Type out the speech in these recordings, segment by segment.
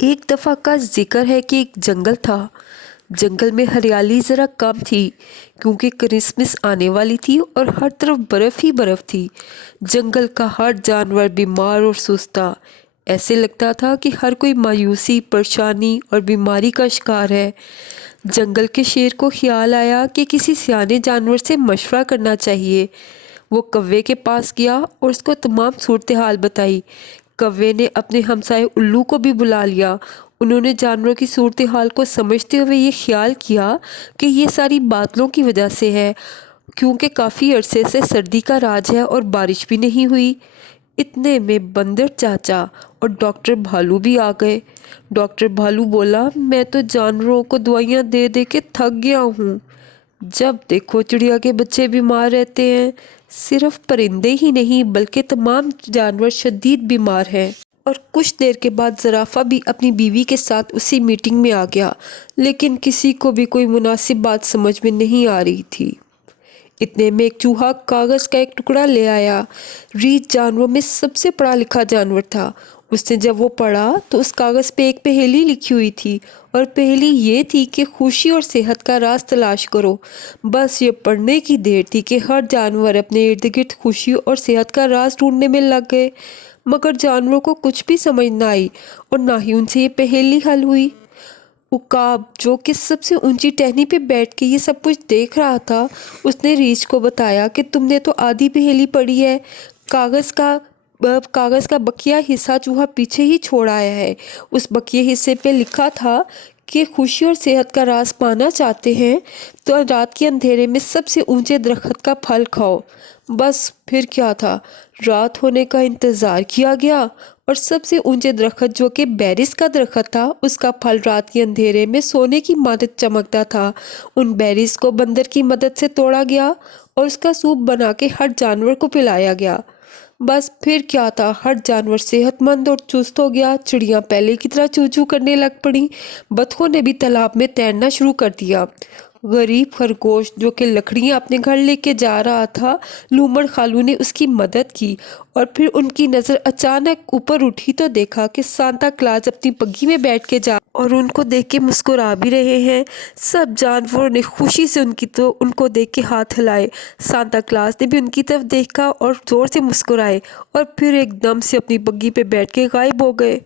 ایک دفعہ کا ذکر ہے کہ ایک جنگل تھا۔ جنگل میں ہریالی ذرا کم تھی کیونکہ کرسمس آنے والی تھی اور ہر طرف برف ہی برف تھی۔ جنگل کا ہر جانور بیمار اور سست تھا۔ ایسے لگتا تھا کہ ہر کوئی مایوسی، پریشانی اور بیماری کا شکار ہے۔ جنگل کے شیر کو خیال آیا کہ کسی سیانے جانور سے مشورہ کرنا چاہیے۔ وہ کوے کے پاس گیا اور اس کو تمام صورتحال بتائی۔ کوے نے اپنے ہمسائے الو کو بھی بلا لیا۔ انہوں نے جانوروں کی صورتحال کو سمجھتے ہوئے یہ خیال کیا کہ یہ ساری بادلوں کی وجہ سے ہے، کیونکہ کافی عرصے سے سردی کا راج ہے اور بارش بھی نہیں ہوئی۔ اتنے میں بندر چاچا اور ڈاکٹر بھالو بھی آ گئے۔ ڈاکٹر بھالو بولا، میں تو جانوروں کو دوائیاں دے دے کے تھک گیا ہوں۔ جب دیکھو چڑیا کے بچے بیمار رہتے ہیں۔ صرف پرندے ہی نہیں بلکہ تمام جانور شدید بیمار ہیں۔ اور کچھ دیر کے بعد زرافہ بھی اپنی بیوی کے ساتھ اسی میٹنگ میں آ گیا، لیکن کسی کو بھی کوئی مناسب بات سمجھ میں نہیں آ رہی تھی۔ اتنے میں ایک چوہا کاغذ کا ایک ٹکڑا لے آیا۔ ریچھ جانوروں میں سب سے پڑھا لکھا جانور تھا۔ اس نے جب وہ پڑھا تو اس کاغذ پہ ایک پہیلی لکھی ہوئی تھی، اور پہیلی یہ تھی کہ خوشی اور صحت کا راز تلاش کرو۔ بس یہ پڑھنے کی دیر تھی کہ ہر جانور اپنے ارد گرد خوشی اور صحت کا راز ڈھونڈنے میں لگ گئے، مگر جانوروں کو کچھ بھی سمجھ نہ آئی اور نہ ہی ان سے یہ پہیلی حل ہوئی۔ عقاب، جو کہ سب سے اونچی ٹہنی پہ بیٹھ کے یہ سب کچھ دیکھ رہا تھا، اس نے ریچھ کو بتایا کہ تم نے تو آدھی پہیلی پڑھی ہے۔ کاغذ کا بقیہ حصہ چوہا پیچھے ہی چھوڑ آیا ہے۔ اس بقیہ حصے پہ لکھا تھا کہ خوشی اور صحت کا راز پانا چاہتے ہیں تو رات کے اندھیرے میں سب سے اونچے درخت کا پھل کھاؤ۔ بس پھر کیا تھا، رات ہونے کا انتظار کیا گیا اور سب سے اونچے درخت جو کہ بیرس کا درخت تھا، اس کا پھل رات کے اندھیرے میں سونے کی مانند چمکتا تھا۔ ان بیریز کو بندر کی مدد سے توڑا گیا اور اس کا سوپ بنا کے ہر جانور کو پلایا گیا۔ بس پھر کیا تھا، ہر جانور صحت مند اور چست ہو گیا۔ چڑیاں پہلے کی طرح چوں چوں کرنے لگ پڑیں۔ بطخوں نے بھی تالاب میں تیرنا شروع کر دیا۔ غریب خرگوش جو کہ لکڑیاں اپنے گھر لے کے جا رہا تھا، لومڑ خالو نے اس کی مدد کی، اور پھر ان کی نظر اچانک اوپر اٹھی تو دیکھا کہ سانتا کلاز اپنی بگھی میں بیٹھ کے جا اور ان کو دیکھ کے مسکرا بھی رہے ہیں۔ سب جانوروں نے خوشی سے ان کو دیکھ کے ہاتھ ہلائے۔ سانتا کلاز نے بھی ان کی طرف دیکھا اور زور سے مسکرائے، اور پھر ایک دم سے اپنی بگھی پہ بیٹھ کے غائب ہو گئے۔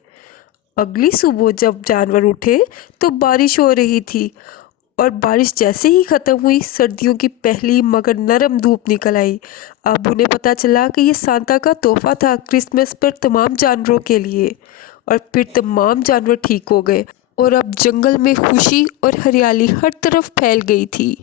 اگلی صبح جب جانور اٹھے تو بارش ہو رہی تھی، اور بارش جیسے ہی ختم ہوئی، سردیوں کی پہلی مگر نرم دھوپ نکل آئی۔ اب انہیں پتہ چلا کہ یہ سانتا کا تحفہ تھا کرسمس پر تمام جانوروں کے لیے۔ اور پھر تمام جانور ٹھیک ہو گئے، اور اب جنگل میں خوشی اور ہریالی ہر طرف پھیل گئی تھی۔